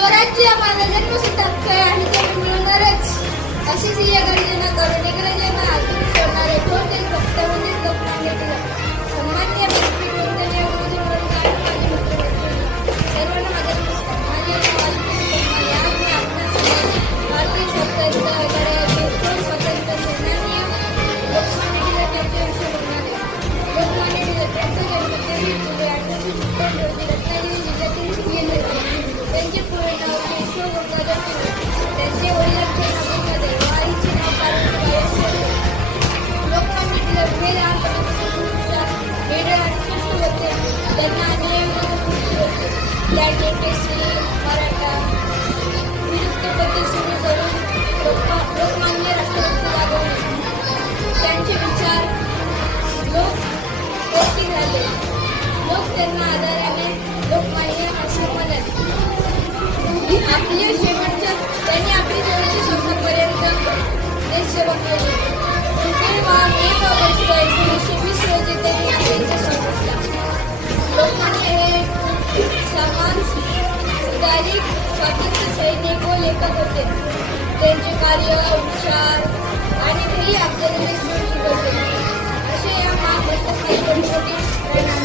स्वराज्य माझा जन्मसिद्ध हक्क आहे आणि ते मिळणारच अशीच ही गर्जना करून इंग्रजांना आतून सोडणारे थोर देशभक्त म्हणजे लोकमान्य टिळक. सन्माननीय व्यासपीठ वंदनीय गुरुजी म्हणून माझे मित्र सर्वांना माझा नमस्कार. माझे नाव वाल्मिकी लोकमान्य. आज मी आपणास भारतीय स्वातंत्र्य लढ्याचे थोर स्वातंत्र्य सेनानी लोकमान्य टिळक यांच्याविषयी बोलणार आहे. लोकमान्य टिळक यांचा जन्म 23 जुलै 1856 रोजी रत्नागिरी जिल्ह्यातील शिवनेरी येथे झाला. त्यांचे पूर्ण नाव केशव गंगाधर टिळक. त्यांचे वडिलांचे नाव गंगाधर व आईचे नाव पार्वतीबाई असे होते. लोकमान्य टिळक हे लहानपणापासून हुशार, वेडे आणि सुस्त होते. त्यांना नियमित सुट्टी होते. त्यांनी केसरी, मराठा विरुद्ध पद्धत सुरू करून लोकमान्य राष्ट्रभक्त जागवले. त्यांचे विचार लोक पौष्टिक झाले. लोक त्यांना आदराने लोकमान्य असे म्हणत. आपल्या शेवटच्या त्यांनी आपली शेवटच्या श्वासापर्यंत देशसेवा केली. 1 ऑगस्ट 1920 रोजी त्यांनी अखेरचा श्वास घेतला. लोकमान्य हे समाज सुधारित, स्वातंत्र्य सैनिक व लेखक होते. त्यांचे कार्य, विचार आणि ध्येय आपल्याला